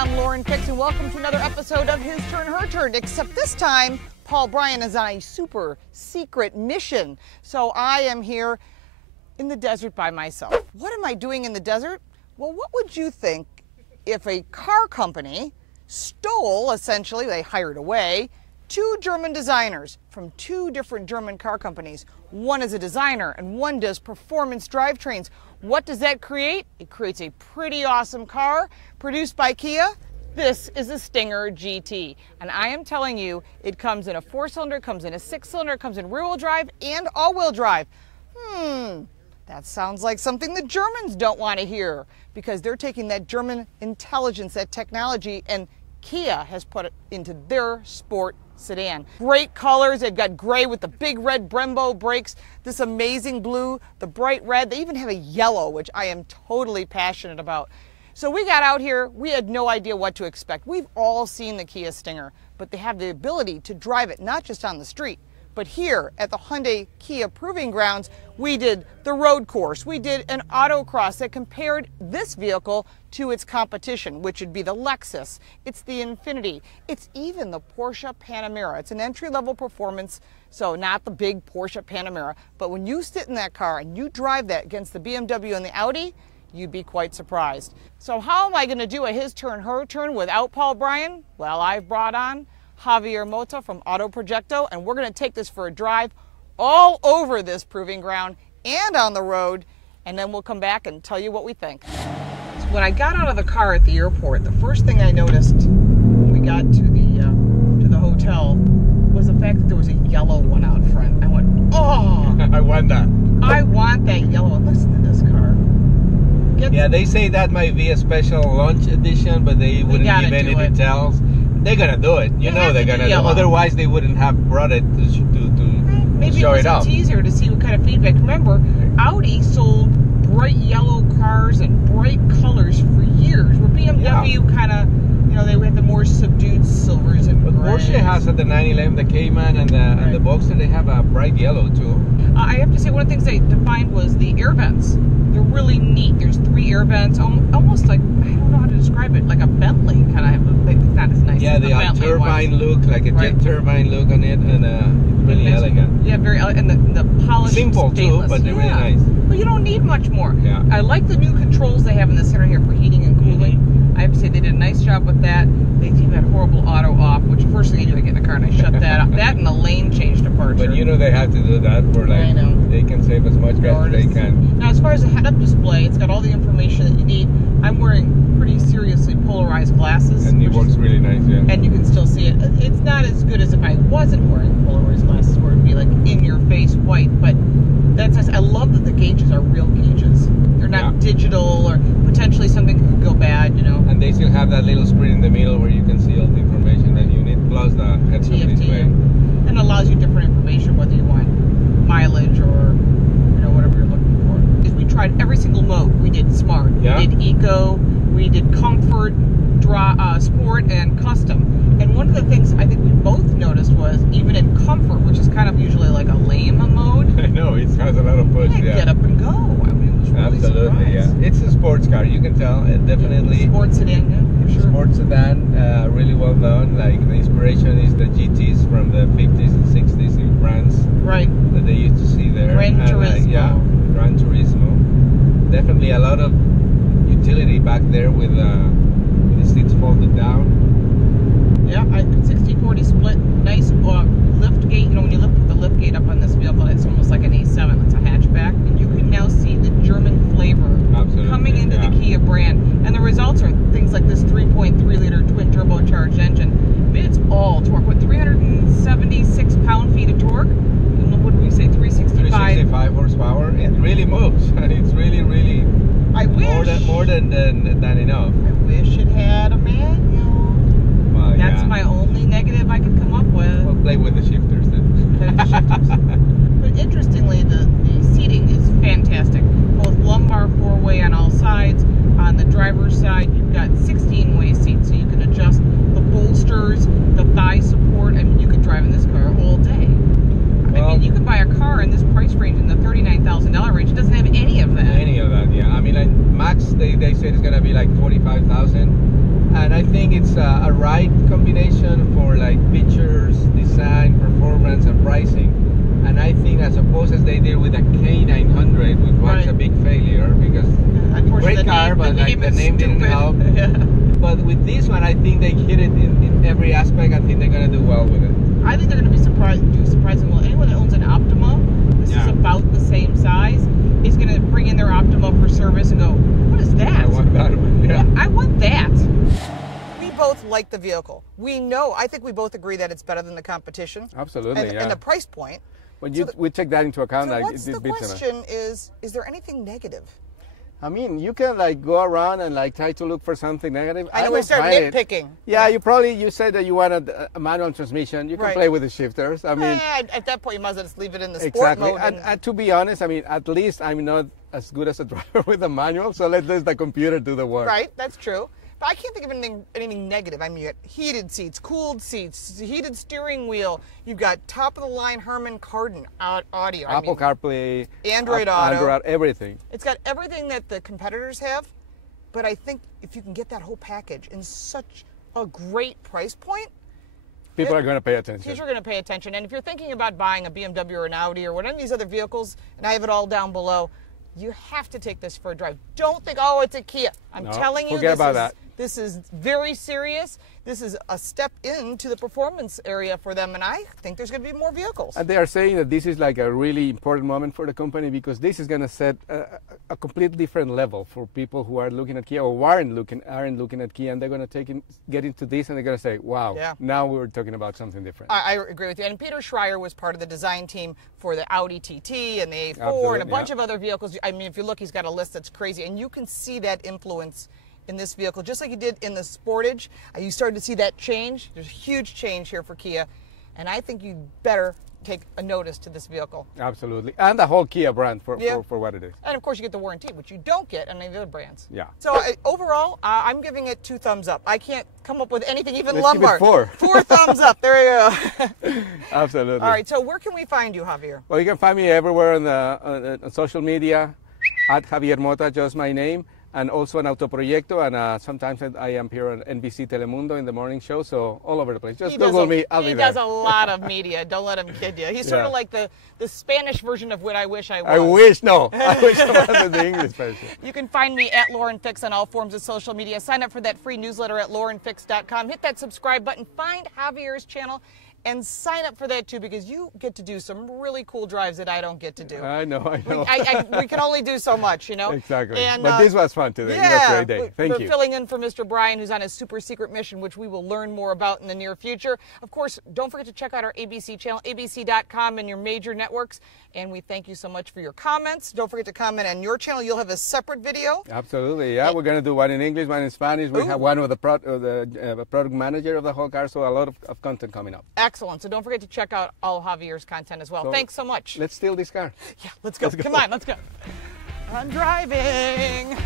I'm Lauren Fix, and welcome to another episode of His Turn, Her Turn, except this time, Paul Bryan is on a super secret mission. So I am here in the desert by myself. What am I doing in the desert? Well, what would you think if a car company stole, essentially, they hired away, two German designers from two different German car companies. One is a designer and one does performance drivetrains. What does that create? It creates a pretty awesome car produced by Kia. This is a Stinger GT, and I am telling you, it comes in a 4-cylinder, comes in a 6-cylinder, comes in rear-wheel drive and all-wheel drive. That sounds like something the Germans don't want to hear, because they're taking that German intelligence, that technology, and Kia has put it into their sport sedan. Great colors. They've got gray with the big red Brembo brakes, this amazing blue, the bright red. They even have a yellow, which I am totally passionate about. So we got out here, we had no idea what to expect. We've all seen the Kia Stinger, but they have the ability to drive it not just on the street, but here at the Hyundai Kia Proving Grounds, we did the road course. We did an autocross that compared this vehicle to its competition, which would be the Lexus. It's the Infiniti. It's even the Porsche Panamera. It's an entry-level performance, so not the big Porsche Panamera. But when you sit in that car and you drive that against the BMW and the Audi, you'd be quite surprised. So how am I going to do a His Turn, Her Turn without Paul Bryan? Well, I've brought on Javier Mota from Auto Projecto, and we're going to take this for a drive all over this proving ground and on the road, and then we'll come back and tell you what we think. So when I got out of the car at the airport, the first thing I noticed when we got to the hotel was the fact that there was a yellow one out front. I went, oh! I want that. I want that yellow one. Listen to this car. Yeah, they say that might be a special launch edition, but they wouldn't give any details. They're gonna do it. You know they're gonna do it. Otherwise, they wouldn't have brought it to show it off. Maybe it's teaser to see what kind of feedback. Remember, Audi sold bright yellow cars and bright colors for years. Where BMW kind of, you know, they had the more subdued silvers and grays. But Porsche has at the 911, the Cayman, and the Boxster, they have a bright yellow too. I have to say, one of the things they defined was the air vents. They're really neat. There's 3 air vents, almost like, I don't know how to describe it, like a Bentley kind of. It's not as nice. Yeah, as the turbine look, like a jet turbine look on it, and it's really elegant. Yeah, very elegant, and the polished simple stainless. Too, but they're really nice. But you don't need much more. Yeah. I like the new controls they have in the center here for heating and cooling. I have to say they did a nice job with that. They even had horrible auto off, which first thing I do, I get in the car and I shut that off. That and the lane change departure. But you know they have to do that for like, they can save as much gas as they can. Now as far as the head-up display, it's got all the information that you need. I'm wearing pretty seriously polarized glasses. And it works really nice, yeah. And you can still see it. It's not as good as if I wasn't wearing polarized glasses where it'd be like in your face white, but that's nice. I love that the gauges are real gauges. They're not digital or potentially something could go bad, you know. And they still have that little screen in the middle where you can see all the information that you need, plus the heads-up display. And allows you different information, whether you want mileage or, you know, whatever you're looking for. Because we tried every single mode. We did Smart, we did Eco, we did Comfort, Sport, and Custom. And one of the things I think we both noticed was, even in Comfort, which is kind of usually like a lame mode. I know, it has a lot of push, get up and go. I mean, it was really absolutely, surprised. It's a sports car, you can tell. It definitely. Sports sedan, for sure. Sports sedan, really well done. Like the inspiration is the GTs from the 50s and 60s in France. Right. That they used to see there. Grand Turismo. Grand Turismo. Definitely a lot of utility back there with the seats folded down. Yeah, 60-40 split, nice lift gate. You know, when you look at the lift gate up on this vehicle, it's almost like an A7. It's a hatchback, and you can now see the German flavor coming into the Kia brand. And the results are things like this 3.3-liter twin turbocharged engine. I mean, it's all torque with 376 pound-feet of torque. And what did we say? 365 horsepower. It really moves. It's really, really. I wish more than enough. I wish it had a manual. Well, that's my only negative I could come up with. Well, play with the shifters then. But interestingly, the seating is fantastic. Both lumbar 4-way on all sides. On the driver's side, you've got 16-way seats, so you can adjust the bolsters, the thigh support. I mean, you could drive in this car all day. I mean, you could buy a car in this price range in the $39,000 range. It doesn't have any of that. Yeah. I mean, like max, they said it's gonna be like $45,000. And I think it's a right combination for like features, design, performance, and pricing. And I think as opposed as they did with a K900, which was a big failure because great car, but like the name didn't help. Yeah. But with this one, I think they hit it in every aspect. I think they're gonna do well with it. I think they're gonna be surprising well. Anyone that owns an Optima, this is about the same size, is gonna bring in their Optima for service and go, what is that? I want that one. Yeah, I want that. We both like the vehicle. We know. I think we both agree that it's better than the competition. Absolutely, and the price point. When we take that into account, so like what's the question is there anything negative? I mean, you can like go around and like try to look for something negative. I know we start nitpicking. Yeah, you said that you wanted a manual transmission. You can play with the shifters. I mean, at that point you might as well just leave it in the sport mode. And to be honest, I mean, at least I'm not as good as a driver with a manual, so let the computer do the work. Right, that's true. But I can't think of anything negative. I mean, you got heated seats, cooled seats, heated steering wheel. You've got top-of-the-line Harman Kardon audio. Apple CarPlay, Android Auto. Android, everything. It's got everything that the competitors have, but I think if you can get that whole package in such a great price point, people are going to pay attention. People are going to pay attention. And if you're thinking about buying a BMW or an Audi or one of these other vehicles, and I have it all down below, you have to take this for a drive. Don't think, oh, it's a Kia. I'm telling you, this is very serious. This is a step into the performance area for them, and I think there's going to be more vehicles. And they are saying that this is like a really important moment for the company because this is going to set a completely different level for people who are looking at Kia or aren't looking at Kia, and they're going to get into this and they're going to say, wow, now we're talking about something different. I agree with you. And Peter Schreyer was part of the design team for the Audi TT and the A4 and a bunch of other vehicles. I mean, if you look, he's got a list that's crazy, and you can see that influence in this vehicle, just like you did in the Sportage. You started to see that change. There's a huge change here for Kia, and I think you better take a notice to this vehicle. Absolutely, and the whole Kia brand for what it is. And of course, you get the warranty, which you don't get on any of the other brands. Yeah. So overall, I'm giving it 2 thumbs up. I can't come up with anything even Let's lumbar. Give it 4. 4 thumbs up. There you go. Absolutely. All right. So where can we find you, Javier? Well, you can find me everywhere on social media at Javier Mota, just my name. And also an Autoproyecto, and sometimes I am here on NBC Telemundo in the morning show, so all over the place. Just Google me, I'll be there. He does a lot of media. Don't let him kid you. He's sort of like the Spanish version of what I wish I was. I wish I was the English version. You can find me at Lauren Fix on all forms of social media. Sign up for that free newsletter at laurenfix.com. Hit that subscribe button. Find Javier's channel. And sign up for that, too, because you get to do some really cool drives that I don't get to do. I know. We can only do so much, you know? Exactly. And, but this was fun today. Yeah, it was a great day. Thank you. We're filling in for Mr. Brian, who's on his super secret mission, which we will learn more about in the near future. Of course, don't forget to check out our ABC channel, abc.com, and your major networks. And we thank you so much for your comments. Don't forget to comment on your channel. You'll have a separate video. Absolutely. Yeah, we're going to do one in English, one in Spanish. We have one with the product manager of the whole car, so a lot of content coming up. Excellent. So don't forget to check out all Javier's content as well. So thanks so much. Let's steal this car. Yeah, let's go. Come on, let's go. I'm driving.